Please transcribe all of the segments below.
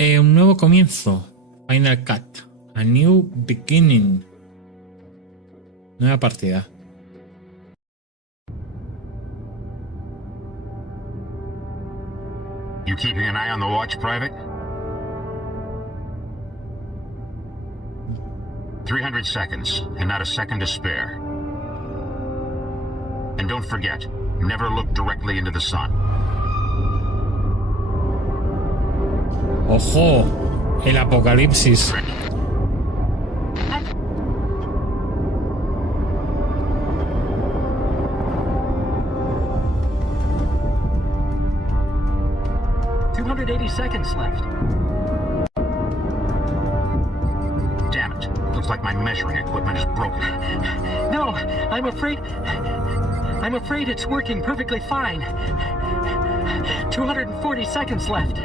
Un nuevo comienzo. Final Cut. A new beginning. Nueva partida. You keeping an eye on the watch, Private? 300 seconds, and not a second to spare. And don't forget, never look directly into the sun. ¡Ojo! El Apocalipsis. Ready. Seconds left. Damn it. Looks like my measuring equipment is broken. No, I'm afraid it's working perfectly fine. 240 seconds left.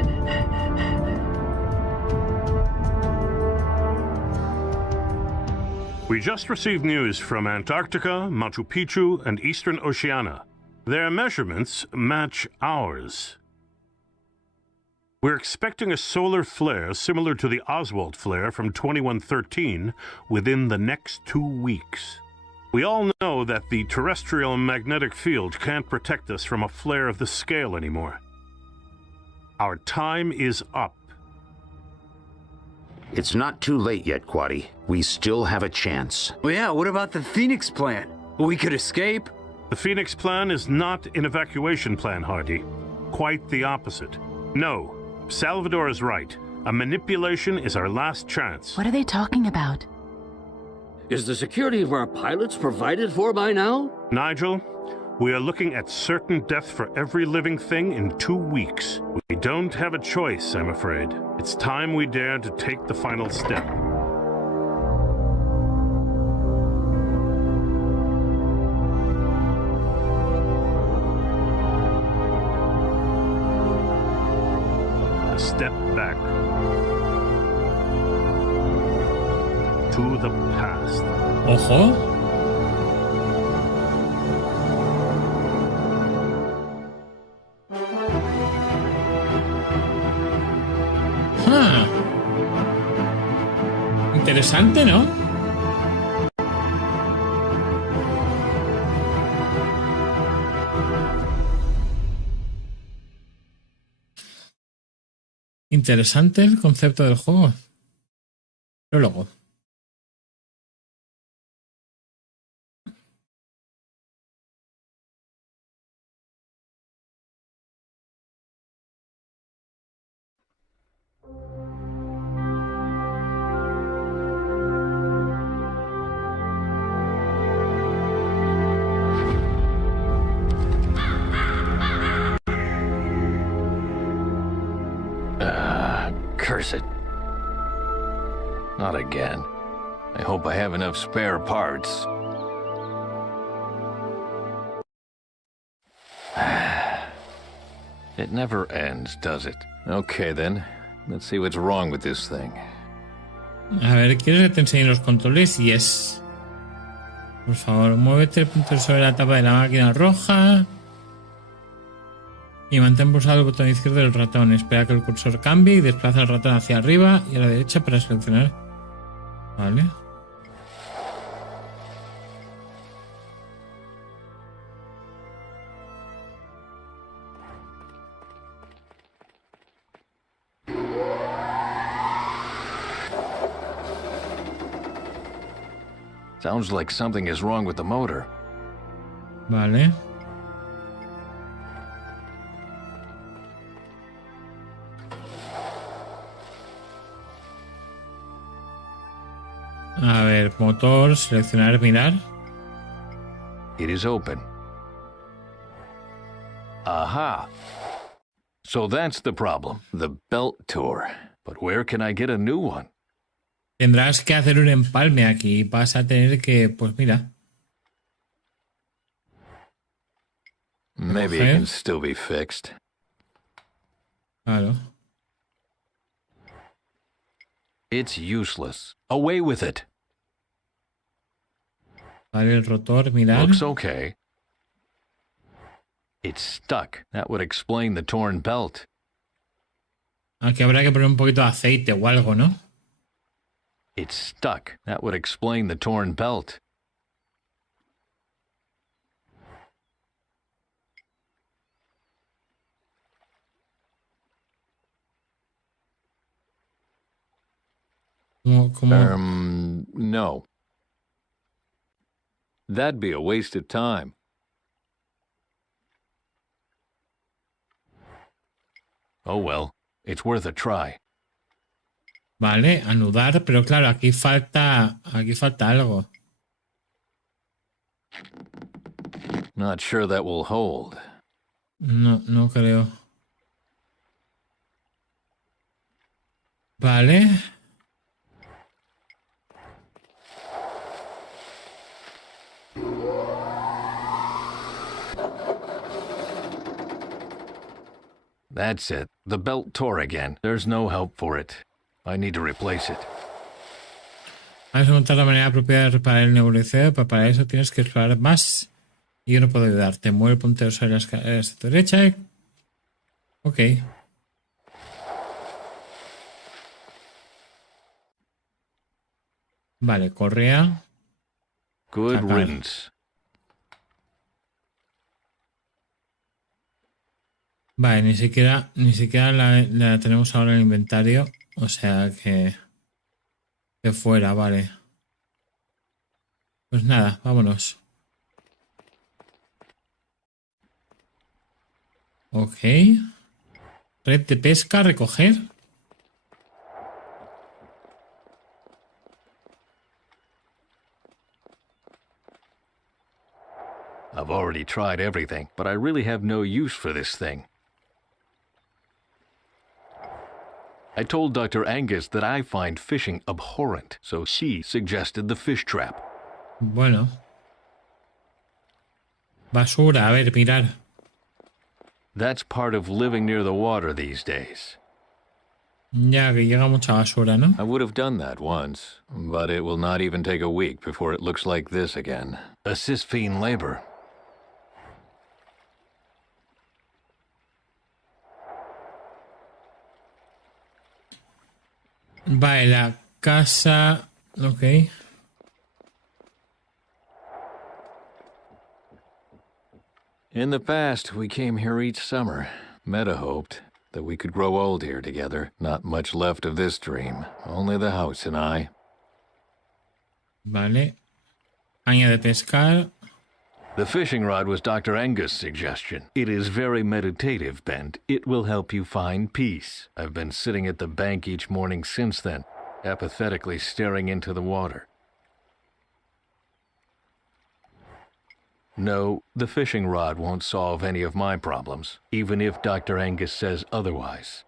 We just received news from Antarctica, Machu Picchu, and Eastern Oceania. Their measurements match ours. We're expecting a solar flare similar to the Oswald flare from 2113 within the next 2 weeks. We all know that the terrestrial magnetic field can't protect us from a flare of this scale anymore. Our time is up. It's not too late yet, Quaddy. We still have a chance. Well, yeah, what about the Phoenix plan? We could escape. The Phoenix plan is not an evacuation plan, Hardy. Quite the opposite. No. Salvador is right. A manipulation is our last chance. What are they talking about? Is the security of our pilots provided for by now? Nigel, we are looking at certain death for every living thing in 2 weeks. We don't have a choice, I'm afraid. It's time we dare to take the final step. Step back to the past. Ojo. Interesante, ¿no? Interesante el concepto del juego. Pero luego. Curse it. Not again. I hope I have enough spare parts. It never ends, does it? Okay then. Let's see what's wrong with this thing. A ver, ¿quieres que te enseñe los controles? Yes. Por favor, muévete el punto sobre la tapa de la máquina roja. Y mantén pulsado el botón izquierdo del ratón. Espera que el cursor cambie y desplaza el ratón hacia arriba y a la derecha para seleccionar. Vale. Sounds like something is wrong with the motor. Vale. A ver, motor, seleccionar, mirar. It is open. Aha! So that's the problem, the belt tour. But where can I get a new one? Tendrás que hacer un empalme aquí. Vas a tener que, pues mira. Maybe it can still be fixed. Claro. It's useless. Away with it. Vale, el rotor, mirar. Looks okay. It's stuck. That would explain the torn belt. Aquí habrá que poner un poquito de aceite o algo, ¿no? It's stuck. That would explain the torn belt. No. That'd be a waste of time. Oh well, it's worth a try. Vale, anudar, pero claro, aquí falta algo. Not sure that will hold. No creo. Vale. That's it. The belt tore again. There's no help for it. I need to replace it. Vamos a encontrar la manera apropiada de reparar el nebulizador, pero para eso tienes que explorar más. Y yo no puedo ayudarte. Mueve el puntero sobre la escalera a tu derecha. Ok. Vale, correa. Good Sacar. riddance. Vale, ni siquiera la tenemos ahora en el inventario. O sea que fuera, vale. Pues nada, vámonos. Ok. Red de pesca, recoger. I've already tried everything, but I really have no use for this thing. I told Dr. Angus that I find fishing abhorrent, so she suggested the fish trap. Bueno. Basura, a ver, mirar. That's part of living near the water these days. Ya que llega mucha basura, ¿no? I would have done that once, but it will not even take a week before it looks like this again. A cisphene labor. Vale, la casa... Ok. In the past, we came here each summer. Meta hoped that we could grow old here together. Not much left of this dream. Only the house and I. Vale. Caña de pescar. The fishing rod was Dr. Angus' suggestion. It is very meditative, Bent. It will help you find peace. I've been sitting at the bank each morning since then, apathetically staring into the water. No, the fishing rod won't solve any of my problems, even if Dr. Angus says otherwise.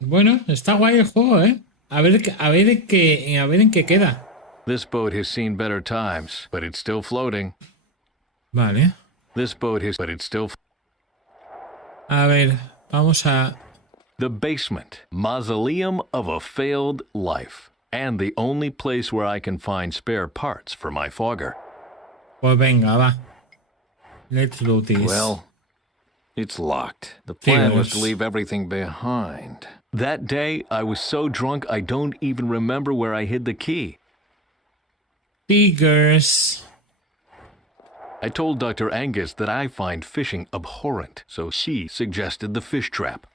Bueno, está guay el juego, ¿eh? A ver en qué queda. This boat has seen better times, but it's still floating. Vale. This boat has, but it's still... A ver, vamos a... The basement, mausoleum of a failed life, and the only place where I can find spare parts for my fogger. Pues venga, va. Let's do this. Well, it's locked. The plan was to leave everything behind. That day, I was so drunk I don't even remember where I hid the key. Figures. I told Dr. Angus that I find fishing abhorrent, so she suggested the fish trap.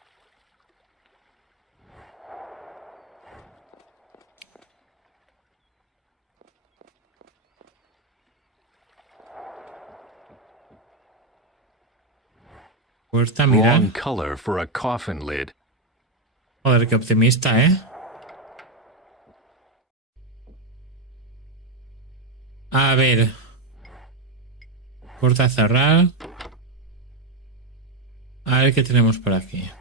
Puerta, mirar. Wrong color for a coffin lid. Joder, qué optimista, ¿eh? A ver. Puerta a cerrar. A ver qué tenemos por aquí.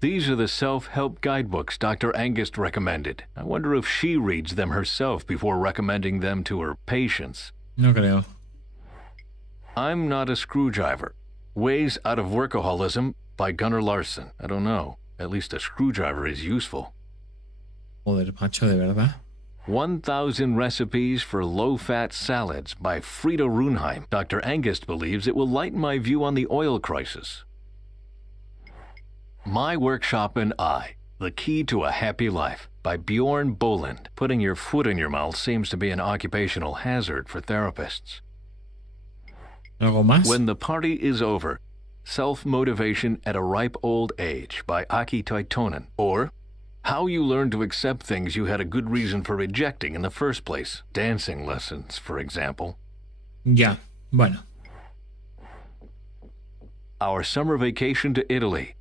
These are the self-help guidebooks Dr. Angus recommended. I wonder if she reads them herself before recommending them to her patients. No creo. I'm Not a Screwdriver. Ways Out of Workaholism by Gunnar Larson. I don't know. At least a screwdriver is useful. Joder, macho, de verdad. 1,000 recipes for low-fat salads by Frida Runheim. Dr. Angus believes it will lighten my view on the oil crisis. My Workshop and I, The Key to a Happy Life by Bjorn Boland. Putting your foot in your mouth seems to be an occupational hazard for therapists. ¿Algo más? When the Party is Over, Self-Motivation at a Ripe Old Age by Aki Taitonen. Or How You Learn to Accept Things You Had a Good Reason for Rejecting in the First Place. Dancing lessons, for example. Ya, bueno. Our Summer Vacation to Italy.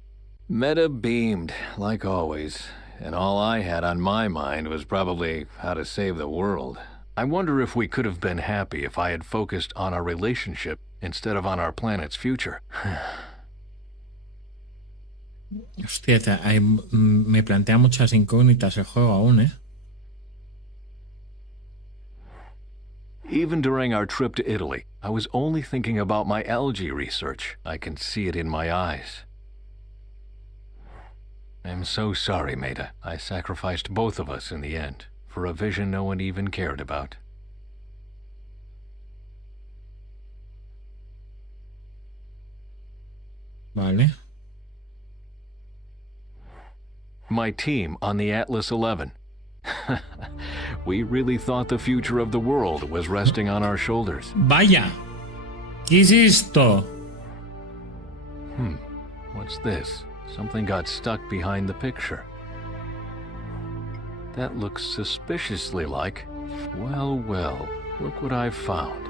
Meta beamed, like always, and all I had on my mind was probably how to save the world. I wonder if we could have been happy if I had focused on our relationship instead of on our planet's future. Hostia, me plantea muchas incógnitas el juego aún, ¿eh? Even during our trip to Italy, I was only thinking about my algae research. I can see it in my eyes. I'm so sorry, Maida. I sacrificed both of us in the end for a vision no one even cared about. Vale. My team on the Atlas 11. We really thought the future of the world was resting on our shoulders. Vaya. ¿Qué es esto? What's this? Something got stuck behind the picture. That looks suspiciously like... Well, look what I've found.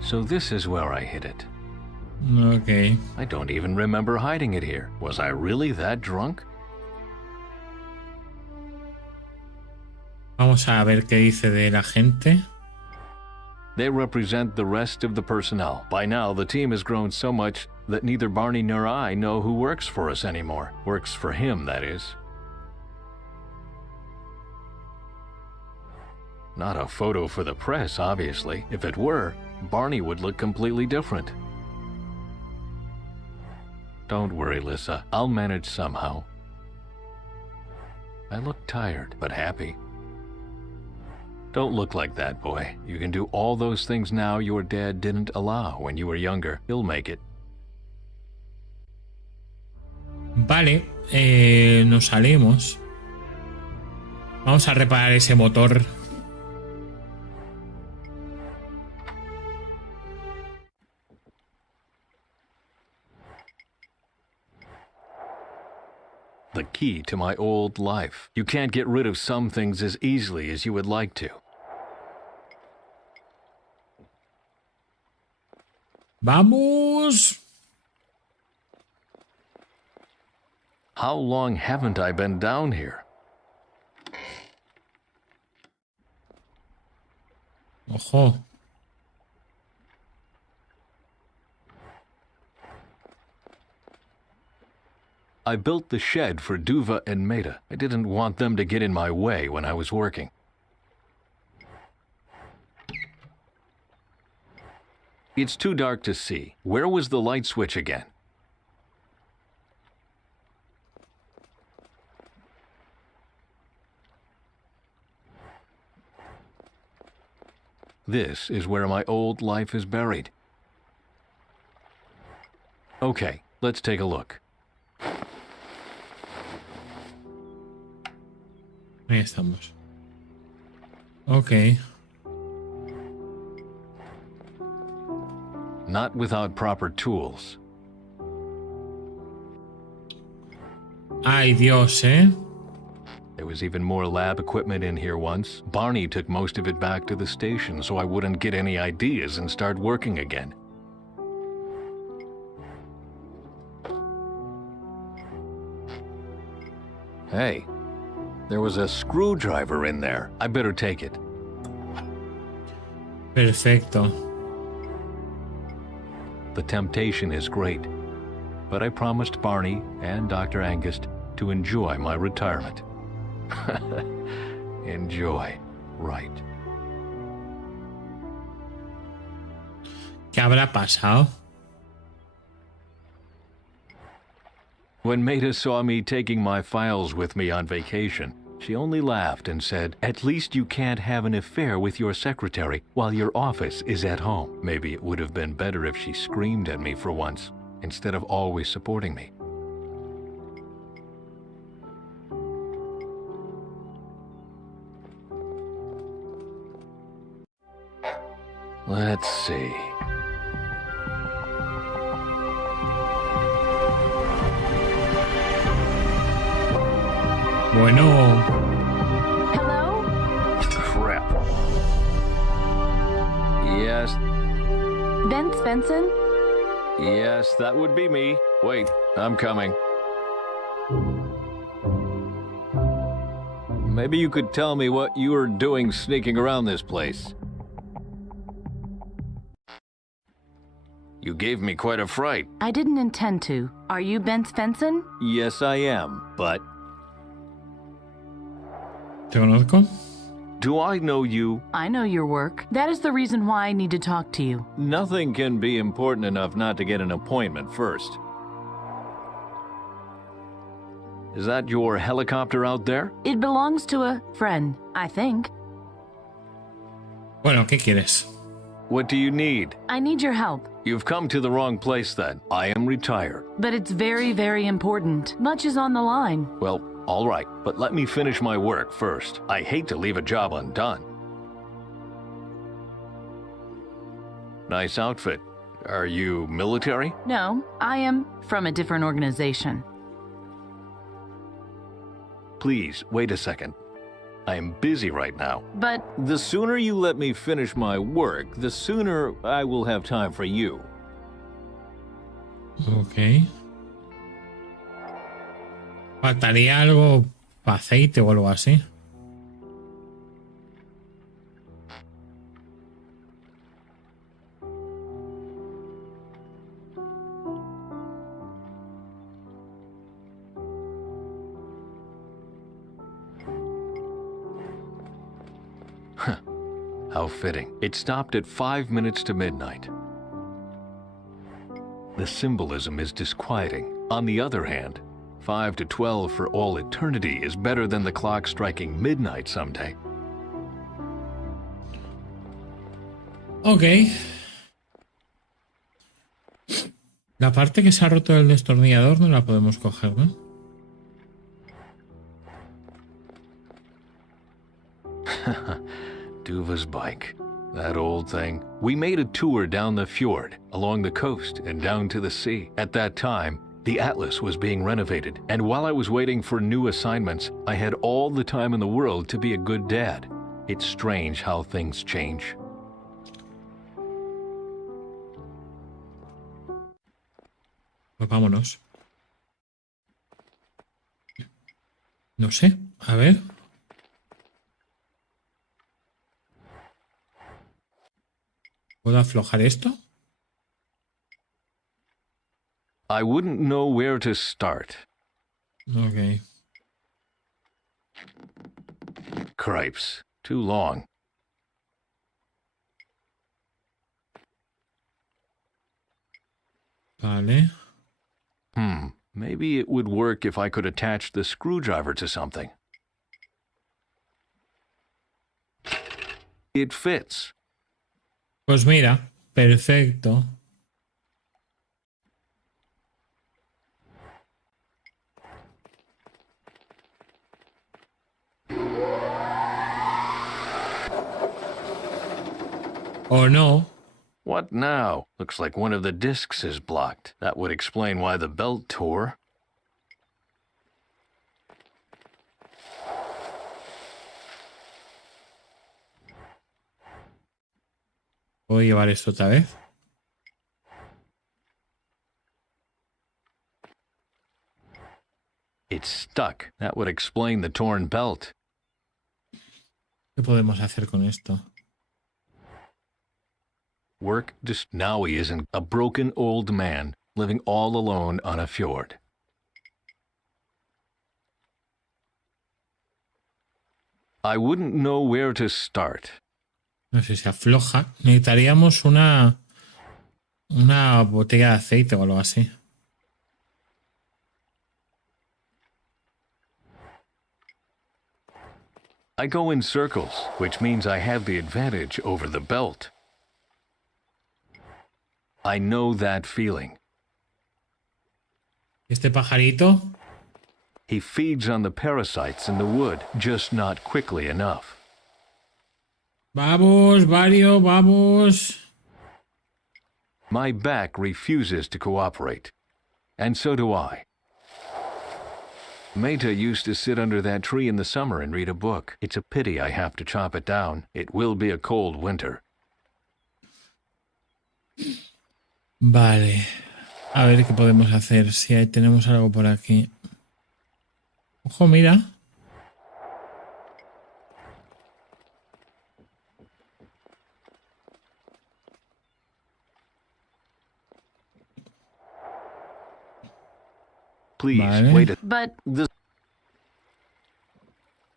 So this is where I hid it. Ok. I don't even remember hiding it here. Was I really that drunk? Vamos a ver qué dice de la gente. They represent the rest of the personnel. By now, the team has grown so much that neither Barney nor I know who works for us anymore. Works for him, that is. Not a photo for the press, obviously. If it were, Barney would look completely different. Don't worry, Lissa. I'll manage somehow. I look tired, but happy. Don't look like that, boy. You can do all those things now your dad didn't allow when you were younger. He'll make it. Vale, nos salimos. Vamos a reparar ese motor. The key to my old life. You can't get rid of some things as easily as you would like to. ¡Vamos! How long haven't I been down here? Ojo. I built the shed for Duva and Maida. I didn't want them to get in my way when I was working. It's too dark to see. Where was the light switch again? This is where my old life is buried. Okay, let's take a look. Ahí estamos. Ok. Not without proper tools. Ay, Dios, ¿eh? There was even more lab equipment in here once. Barney took most of it back to the station so I wouldn't get any ideas and start working again. Hey, there was a screwdriver in there. I better take it. Perfecto. The temptation is great, but I promised Barney and Dr. Angus to enjoy my retirement. Enjoy, right. ¿Qué habrá pasado? When Maida saw me taking my files with me on vacation, She only laughed and said, "At least you can't have an affair with your secretary while your office is at home." Maybe it would have been better if she screamed at me for once, instead of always supporting me. Let's see. Bueno, Hello? Crap. Yes, Ben Svensson? yes, that would be me. Wait, I'm coming. Maybe you could tell me what you were doing sneaking around this place. You gave me quite a fright. I didn't intend to. Are you Ben Svensson? Yes, I am, but ¿te conozco? do I know you? I know your work. That is the reason why I need to talk to you. Nothing can be important enough not to get an appointment first. Is that your helicopter out there? It belongs to a friend, I think. Bueno, ¿qué quieres? What do you need? I need your help, You've come to the wrong place then. I am retired. but it's very, very important. Much is on the line. Well, all right, but let me finish my work first. I hate to leave a job undone. Nice outfit. Are you military? No, I am from a different organization. Please, wait a second. I am busy right now. But The sooner you let me finish my work, the sooner I will have time for you. Ok. Faltaría algo, aceite o algo así. How fitting. It stopped at 5 minutes to midnight. The symbolism is disquieting. On the other hand, 5 to 12 for all eternity is better than the clock striking midnight someday. Ok. La parte que se ha roto del destornillador no la podemos coger, ¿no? Duva's bike. That old thing. We made a tour down the fjord, along the coast, and down to the sea. At that time, the Atlas was being renovated, and while I was waiting for new assignments, I had all the time in the world to be a good dad. It's strange how things change. Pues vámonos. No sé. A ver. ¿Puedo aflojar esto? I wouldn't know where to start. Ok. Cripes. Too long. Vale. Maybe it would work if I could attach the screwdriver to something. It fits. Pues mira. Perfecto. ¿O no? What now? Looks like one of the discs is blocked. That would explain why the belt tore. ¿Puedo llevar esto otra vez? It's stuck. That would explain the torn belt. ¿Qué podemos hacer con esto? Work just now he isn't a broken old man living all alone on a fjord. I wouldn't know where to start. No sé si afloja. Necesitaríamos una botella de aceite o algo así. I go in circles, which means I have the advantage over the belt. I know that feeling. Este pajarito. He feeds on the parasites in the wood, just not quickly enough. Vamos, Vario, vamos. My back refuses to cooperate. And so do I. Meta used to sit under that tree in the summer and read a book. It's a pity I have to chop it down. It will be a cold winter. Vale. A ver qué podemos hacer. Si ahí tenemos algo por aquí. Ojo, mira. Please, Vale. wait a... But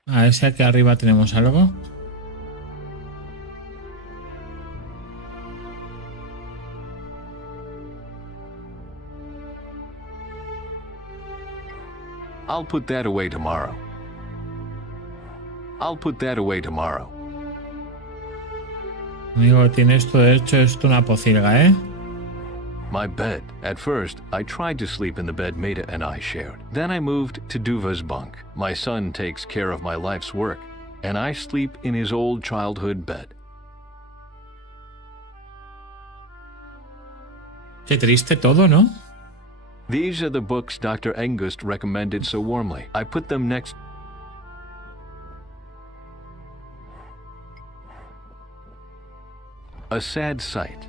A ver si aquí arriba tenemos algo. I'll put that away tomorrow. I'll put that away tomorrow. Amigo, tienes todo hecho esto una pocilga, ¿eh? My bed. At first, I tried to sleep in the bed Meta and I shared. Then I moved to Duva's bunk. My son takes care of my life's work, and I sleep in his old childhood bed. Qué triste todo, ¿no? These are the books Dr. Engust recommended so warmly. I put them next. A sad sight.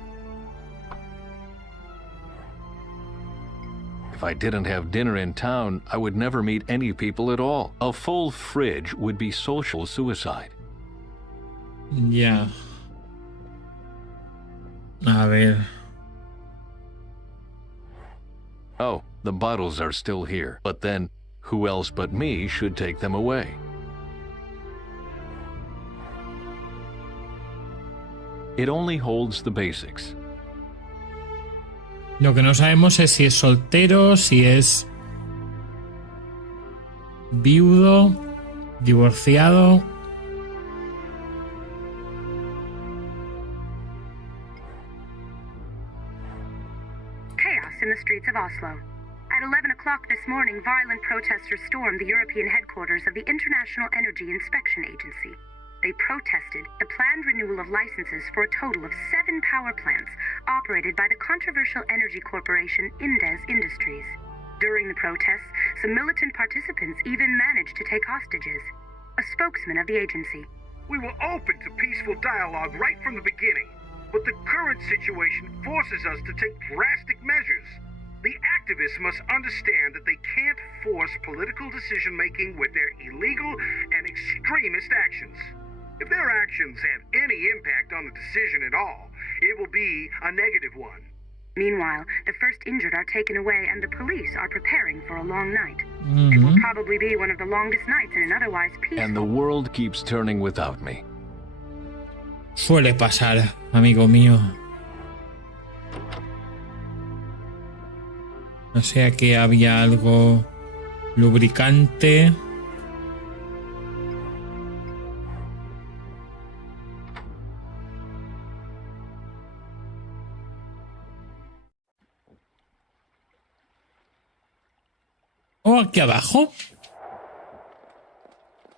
If I didn't have dinner in town, I would never meet any people at all. A full fridge would be social suicide. Ya. A ver. Oh, the bottles are still here. But then, who else but me should take them away? It only holds the basics. Lo que no sabemos es si es soltero, si es viudo, divorciado. Chaos in the streets of Oslo. At 11 o'clock this morning, violent protesters stormed the European headquarters of the International Energy Inspection Agency. They protested the planned renewal of licenses for a total of 7 power plants operated by the controversial energy corporation Indes Industries. During the protests, some militant participants even managed to take hostages. A spokesman of the agency. We were open to peaceful dialogue right from the beginning, but the current situation forces us to take drastic measures. The activists must understand that they can't force political decision-making with their illegal and extremist actions. If their actions have any impact on the decision at all, it will be a negative one. Meanwhile, the first injured are taken away and the police are preparing for a long night. It will probably be one of the longest nights in an otherwise peaceful... And the world keeps turning without me. Suele pasar, amigo mío. No sé, aquí había algo lubricante. O aquí abajo.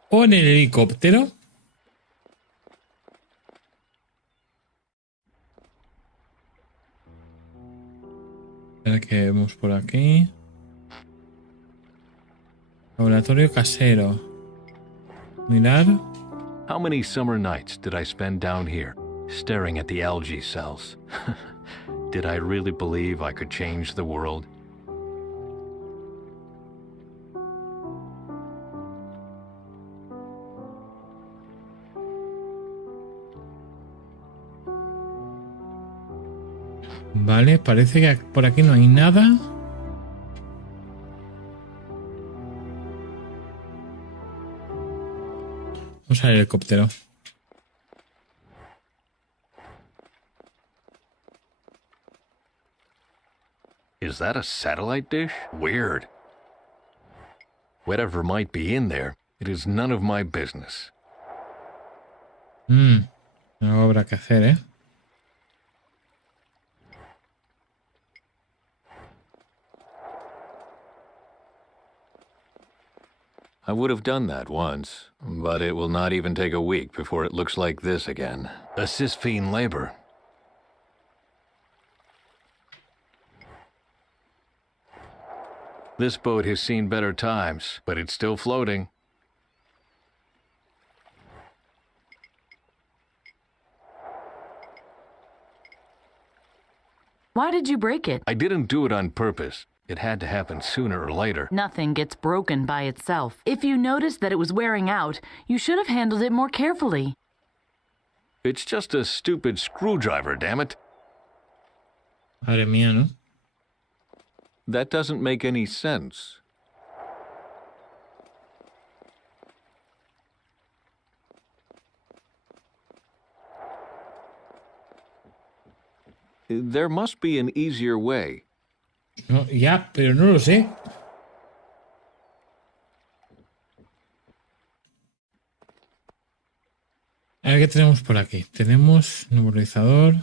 O en el helicóptero. Espera que vemos por aquí. Laboratorio casero. Mirar. How many summer nights did I spend down here, staring at the algae cells? Did I really believe I could change the world? Vale, parece que por aquí no hay nada. Vamos al helicóptero. Is that a satellite dish? Weird. Whatever might be in there, it is none of my business. Algo habrá que hacer, ¿eh? I would have done that once, but it will not even take a week before it looks like this again. Assist fiend labor. This boat has seen better times, but it's still floating. Why did you break it? I didn't do it on purpose. It had to happen sooner or later. Nothing gets broken by itself. If you noticed that it was wearing out, you should have handled it more carefully. It's just a stupid screwdriver, damn it. Madre mía, ¿no? That doesn't make any sense. There must be an easier way. No, ya, pero no lo sé. A ver qué tenemos por aquí. Tenemos nebulizador.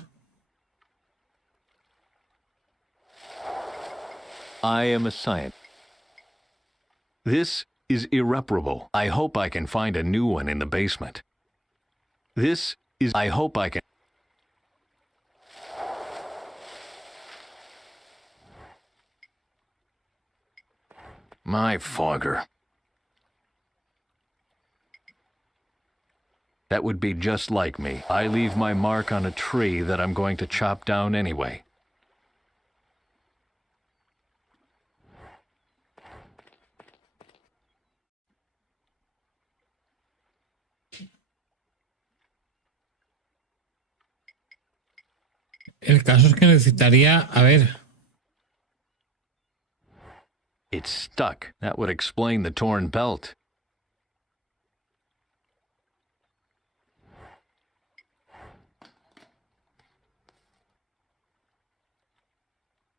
I am a scientist. This is irreparable. I hope I can find a new one in the basement. This is... I hope I can... My fogger. That would be just like me. I leave my mark on a tree that I'm going to chop down anyway. El caso es que necesitaría... A ver... It's stuck. That would explain the torn belt.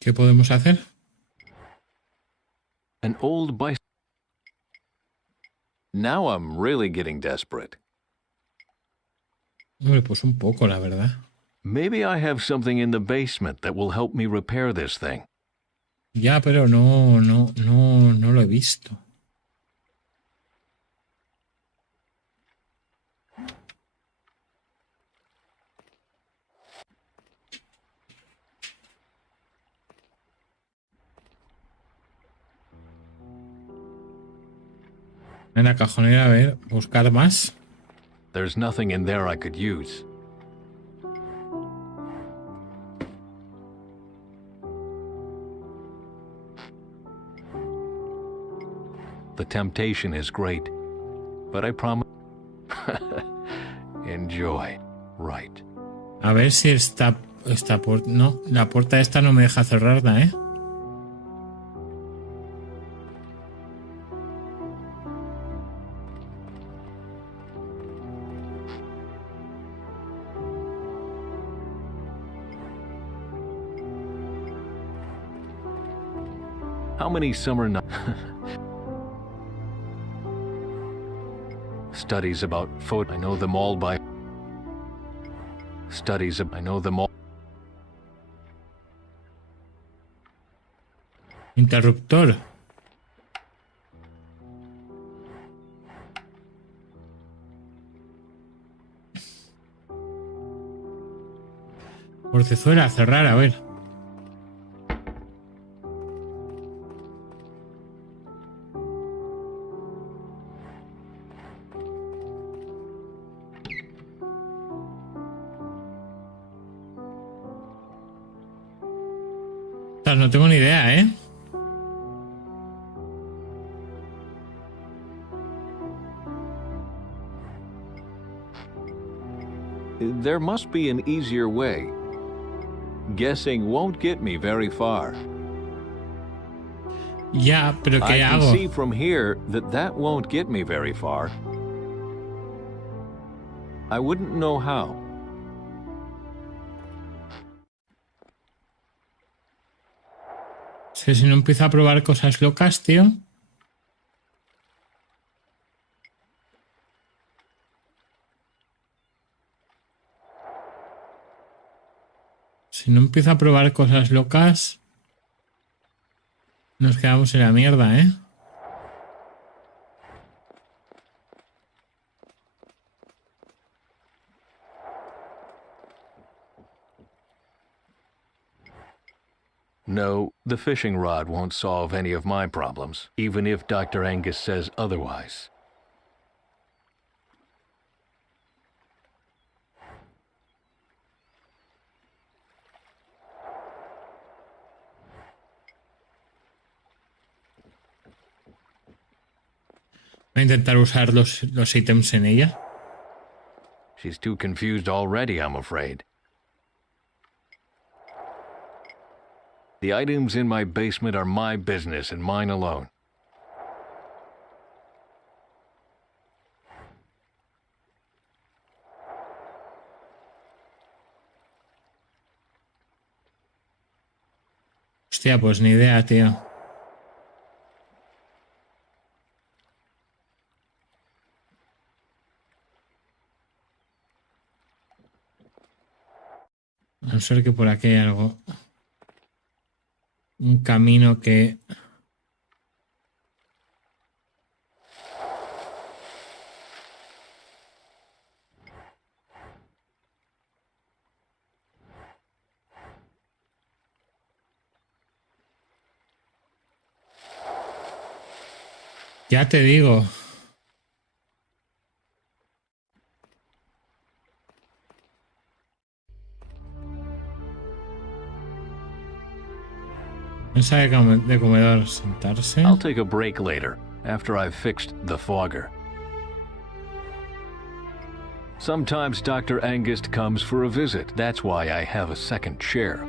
¿Qué podemos hacer? An old bicycle. Now I'm really getting desperate. Hombre, pues un poco, la verdad. Maybe I have something in the basement that will help me repair this thing. Ya, pero no lo he visto. En la cajonera, a ver, buscar más. There's nothing in there I could use. The temptation is great, but I promise... Enjoy. Right. A ver si esta puerta... No, la puerta esta no me deja cerrarla, ¿eh? How many summer nights... Studies about photo. I know them all by... Studies of... I know them all... Interruptor. Portezuela, cerrar, a ver. No tengo ni idea, ¿eh? There must be an easier way. Guessing won't get me very far. Ya, pero ¿qué hago? I can see from here that won't get me very far. I wouldn't know how. Es que si no empiezo a probar cosas locas, tío. Si no empiezo a probar cosas locas, nos quedamos en la mierda, ¿eh? No, the fishing rod won't solve any of my problems, even if Dr. Angus says otherwise. Voy a intentar usar los ítems en ella. She's too confused already, I'm afraid. The items in my basement are my business and mine alone. Hostia, pues ni idea, tío. A no ser que por aquí hay algo. Un camino que... Ya te digo. Mesa de comedor, sentarse. I'll take a break later, after I've fixed the fogger. Sometimes Dr. Angus comes for a visit. That's why I have a second chair.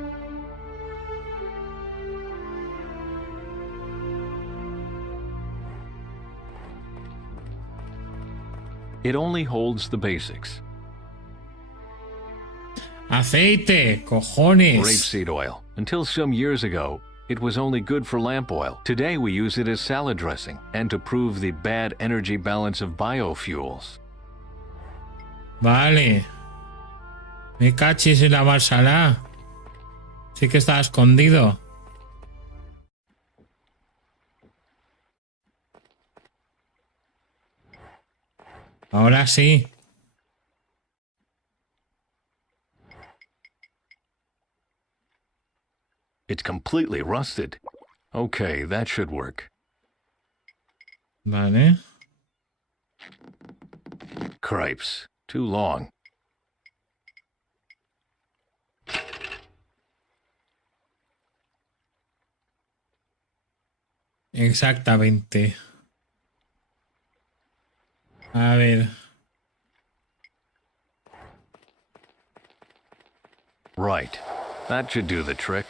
It only holds the basics. Aceite, cojones. Rapeseed oil. Until some years ago, it was only good for lamp oil. Today we use it as salad dressing and to prove the bad energy balance of biofuels. Vale. Me cachis en la balsala. Sí que está escondido. Ahora sí. It's completely rusted. Okay, that should work. Vale. Cripes. Too long. Exactamente. A ver. Right. That should do the trick.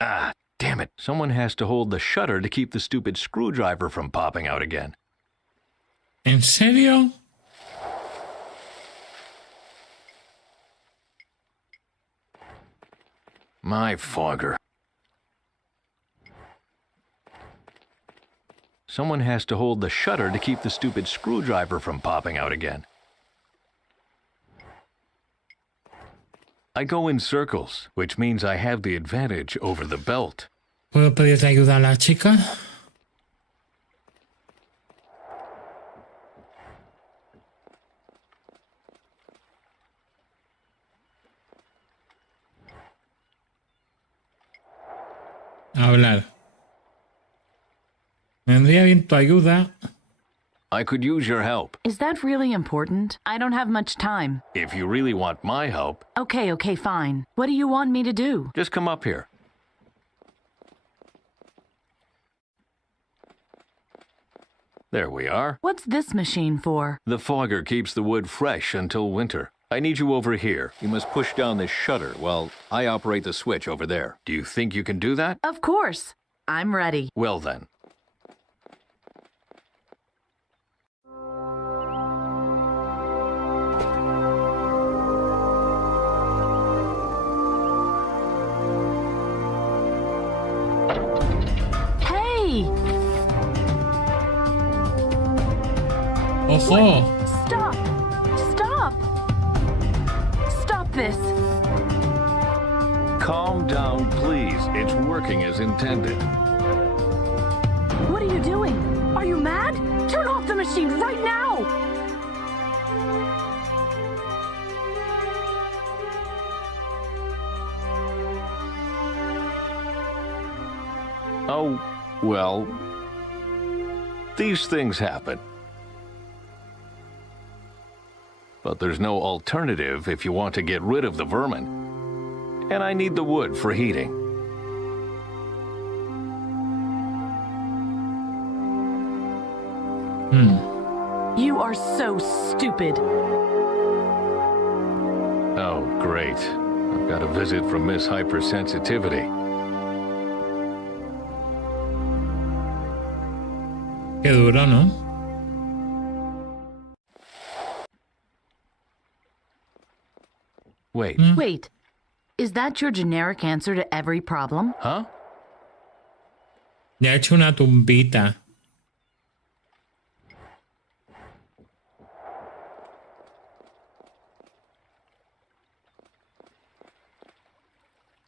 Ah, damn it. Someone has to hold the shutter to keep the stupid screwdriver from popping out again. ¿En serio? My fogger. Someone has to hold the shutter to keep the stupid screwdriver from popping out again. I go in circles, which means I have the advantage over the belt. ¿Puedo pedirle ayuda a la chica? Hablar. Me vendría bien tu ayuda. I could use your help. Is that really important? I don't have much time. If you really want my help... Okay, fine. What do you want me to do? Just come up here. There we are. What's this machine for? The fogger keeps the wood fresh until winter. I need you over here. You must push down this shutter while I operate the switch over there. Do you think you can do that? Of course. I'm ready. Well then. ¡Ojo! Stop! this. Calm down, please. It's working as intended. What are you doing? Are you mad? Turn off the machine right now! Oh, well, these things happen. But there's no alternative if you want to get rid of the vermin. And I need the wood for heating. You are so stupid. Oh, great. I've got a visit from Miss Hypersensitivity. Qué duro, ¿no? Wait, Wait, is that your generic answer to every problem? huh? Ya he hecho una tumbita.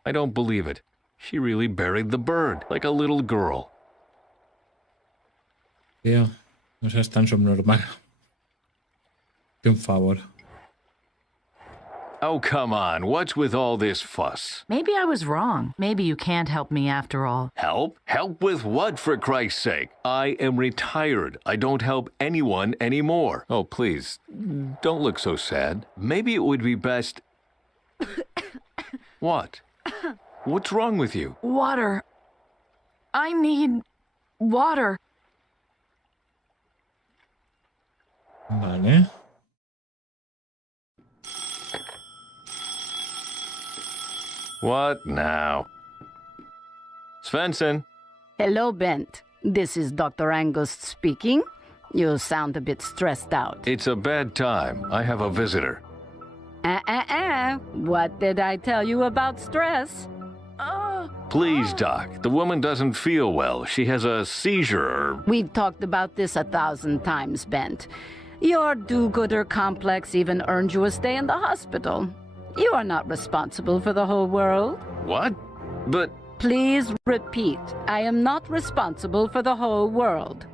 I don't believe it. She really buried the bird, like a little girl. Tío, no seas tan subnormal. Hazte un favor. Oh, come on. What's with all this fuss? Maybe I was wrong. Maybe you can't help me after all. Help? Help with what, for Christ's sake? I am retired. I don't help anyone anymore. Oh, please, don't look so sad. Maybe it would be best... What? What's wrong with you? Water. I need water. Vale. What now? Svensson? Hello, Bent. This is Dr. Angus speaking. You sound a bit stressed out. It's a bad time. I have a visitor. What did I tell you about stress? Please, Doc. The woman doesn't feel well. She has a seizure or... We've talked about this 1,000 times, Bent. Your do-gooder complex even earned you a stay in the hospital. You are not responsible for the whole world. What? But... Please repeat. I am not responsible for the whole world.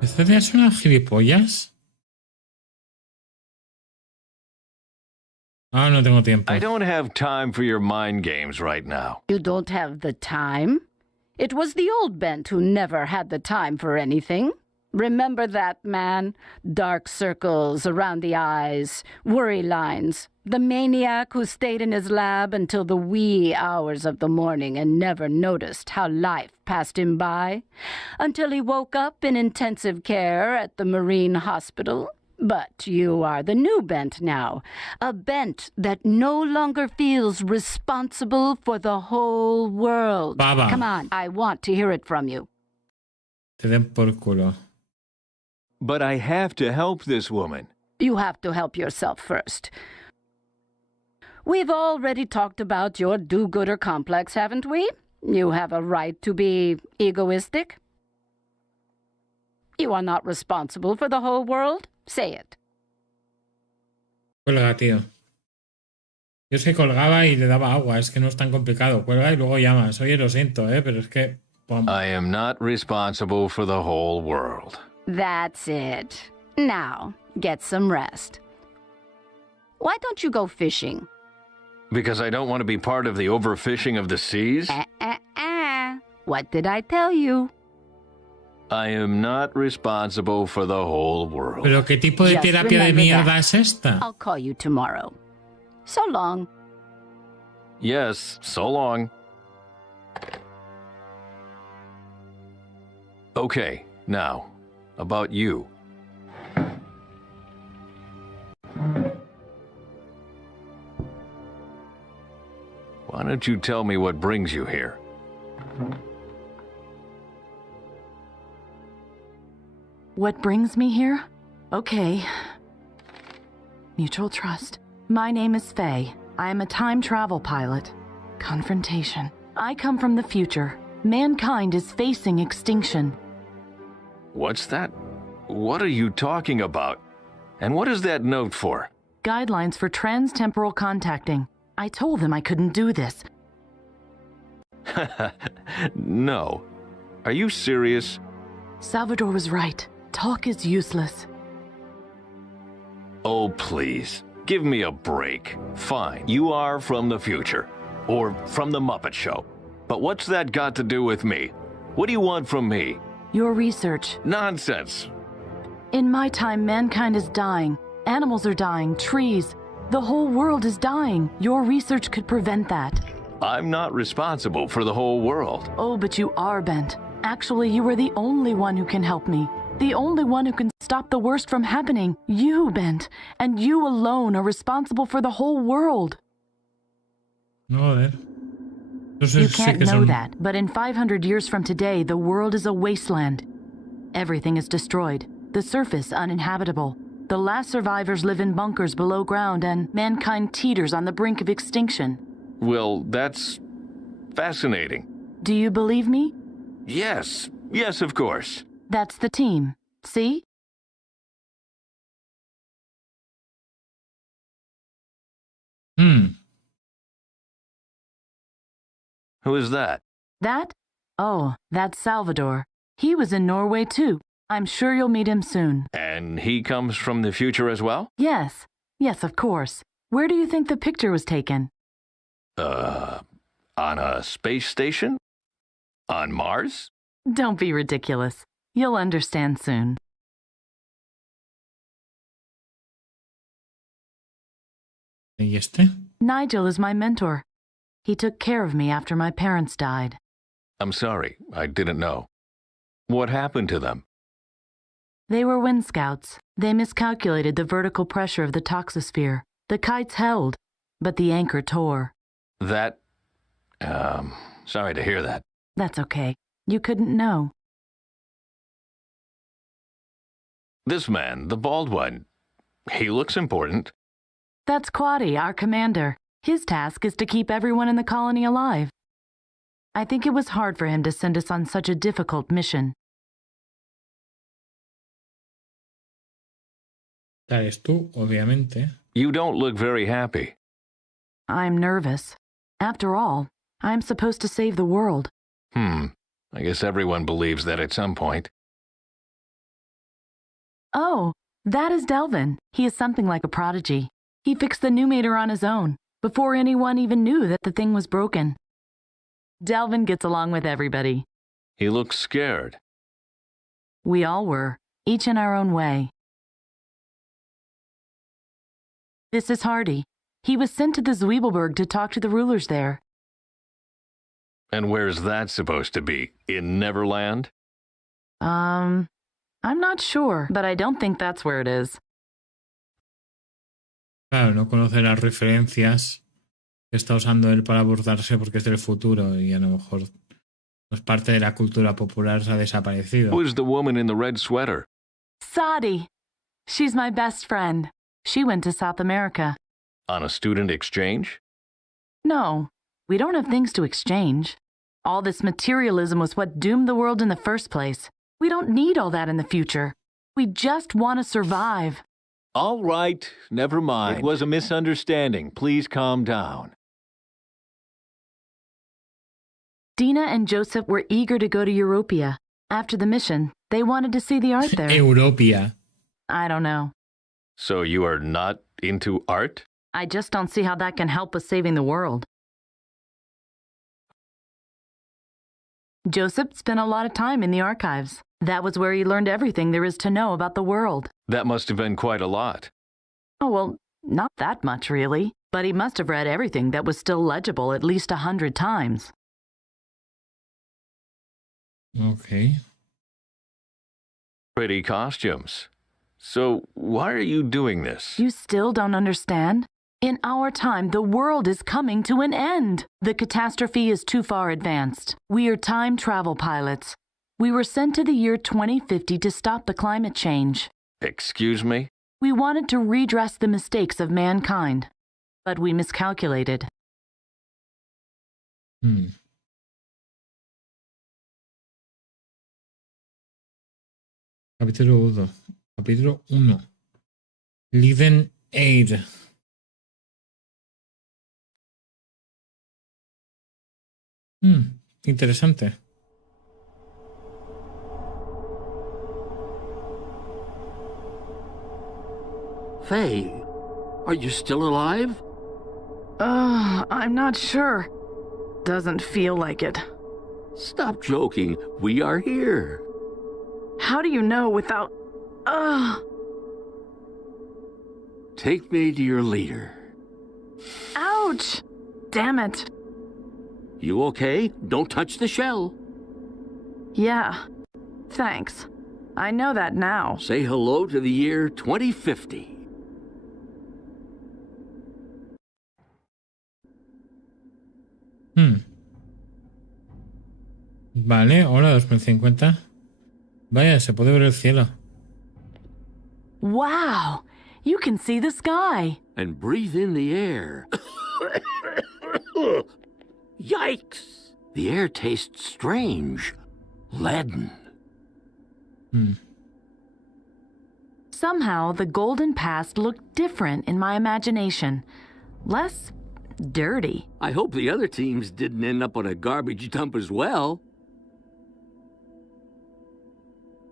¿Este día es una gilipollas? Ah, no tengo tiempo. I don't have time for your mind games right now. You don't have the time? It was the old Bent who never had the time for anything. Remember that, man? Dark circles around the eyes, worry lines. The maniac who stayed in his lab until the wee hours of the morning and never noticed how life passed him by. Until he woke up in intensive care at the Marine Hospital. But you are the new Bent now. A Bent that no longer feels responsible for the whole world. Baba. Come on, I want to hear it from you. Te den por culo. But I have to help this woman. You have to help yourself first. We've already talked about your do-gooder complex, haven't we? You have a right to be egoistic. You are not responsible for the whole world. Say it. Cuelga, tío. Yo se colgaba y le daba agua. Es que no es tan complicado. Cuelga y luego llamas. Oye, lo siento, pero es que... Pum. I am not responsible for the whole world. That's it. Now, get some rest. Why don't you go fishing? Because I don't want to be part of the overfishing of the seas? What did I tell you? I am not responsible for the whole world. ¿Pero qué tipo de Just terapia de remember mierda that. es esta? I'll call you tomorrow. So long. Yes, so long. Okay, now, about you. Why don't you tell me what brings you here? What brings me here? Okay. Mutual trust. My name is Faye. I am a time travel pilot. Confrontation. I come from the future. Mankind is facing extinction. What's that? What are you talking about? And what is that note for? Guidelines for trans-temporal contacting. I told them I couldn't do this. No. Are you serious? Salvador was right. Talk is useless. Oh, please. Give me a break. Fine, you are from the future. Or from the Muppet Show. But what's that got to do with me? What do you want from me? Your research. Nonsense. In my time, mankind is dying. Animals are dying, trees. The whole world is dying. Your research could prevent that. I'm not responsible for the whole world. Oh, but you are, Bent. Actually, you are the only one who can help me. The only one who can stop the worst from happening. You, Bent. And you alone are responsible for the whole world. Joder. You can't know that, but in 500 years from today, the world is a wasteland. Everything is destroyed. The surface uninhabitable. The last survivors live in bunkers below ground, and mankind teeters on the brink of extinction. Well, that's fascinating. Do you believe me? Yes. Yes, of course. That's the team. See? Who is that? That? Oh, that's Salvador. He was in Norway too. I'm sure you'll meet him soon. And he comes from the future as well? Yes. Yes, of course. Where do you think the picture was taken? On a space station? On Mars? Don't be ridiculous. You'll understand soon. ¿Y este? Nigel is my mentor. He took care of me after my parents died. I'm sorry, I didn't know. What happened to them? They were wind scouts. They miscalculated the vertical pressure of the toxosphere. The kites held, but the anchor tore. Sorry to hear that. That's okay. You couldn't know. This man, the bald one, he looks important. That's Quaddy, our commander. His task is to keep everyone in the colony alive. I think it was hard for him to send us on such a difficult mission. Eres tú, obviamente. You don't look very happy. I'm nervous. After all, I'm supposed to save the world. I guess everyone believes that at some point. Oh, that is Delvin. He is something like a prodigy. He fixed the numerator on his own, before anyone even knew that the thing was broken. Delvin gets along with everybody. He looks scared. We all were, each in our own way. This is Hardy. He was sent to the Zwiebelberg to talk to the rulers there. And where's that supposed to be? In Neverland? I'm not sure, but I don't think that's where it is. Claro, no conoce las referencias que está usando él para abordarse porque es del futuro y a lo mejor pues parte de la cultura popular se ha desaparecido. Who's the woman in the red sweater? Sadi. She's my best friend. She went to South America. On a student exchange? No, we don't have things to exchange. All this materialism was what doomed the world in the first place. We don't need all that in the future. We just want to survive. All right, never mind. It was a misunderstanding. Please calm down. Dina and Joseph were eager to go to Europia. After the mission, they wanted to see the art there. Europia. I don't know. So you are not into art? I just don't see how that can help with saving the world. Joseph spent a lot of time in the archives. That was where he learned everything there is to know about the world. That must have been quite a lot. Oh, well, not that much, really. But he must have read everything that was still legible at least 100 times. Okay. Pretty costumes. So why are you doing this? You still don't understand? In our time, the world is coming to an end. The catastrophe is too far advanced. We are time travel pilots. We were sent to the year 2050 to stop the climate change. Excuse me? We wanted to redress the mistakes of mankind, but we miscalculated. Capítulo 1. Capítulo 1. Liden Aid. Interesante. Faye, are you still alive? I'm not sure. Doesn't feel like it. Stop joking. We are here. How do you know without... Take me to your leader. Ouch! Damn it. You okay? Don't touch the shell. Yeah. Thanks. I know that now. Say hello to the year 2050. Vale, hola 2050. Vaya, se puede ver el cielo. Wow! You can see the sky. And breathe in the air. Yikes! The air tastes strange. Leaden. Somehow, the golden past looked different in my imagination. Less dirty. I hope the other teams didn't end up on a garbage dump as well.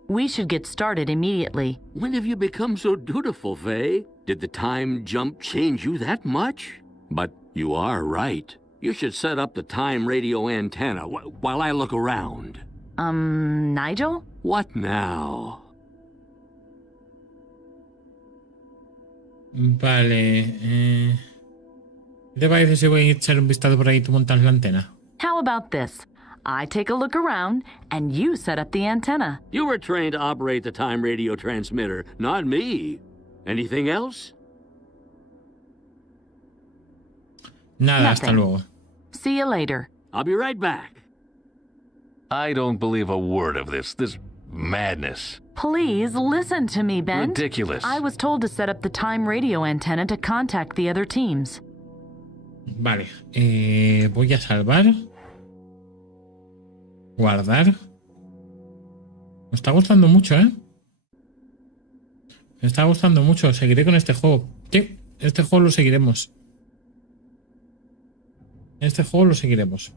We should get started immediately. When have you become so dutiful, Faye? Did the time jump change you that much? But you are right. You should set up the time radio antenna while I look around. Nigel? What now? Vale. ¿Qué te parece si voy a echar un vistazo por ahí y tú montas la antena? How about this? I take a look around, and you set up the antenna. You were trained to operate the time radio transmitter, not me. Anything else? Nada, Nothing. hasta luego. See you later. I'll be right back. I don't believe a word of this. This madness. Please listen to me, Ben. Ridiculous. I was told to set up the time radio antenna to contact the other teams. Vale. Voy a salvar. Guardar. Me está gustando mucho, ¿eh? Me está gustando mucho. Seguiré con este juego. Sí, este juego lo seguiremos. Este juego lo seguiremos.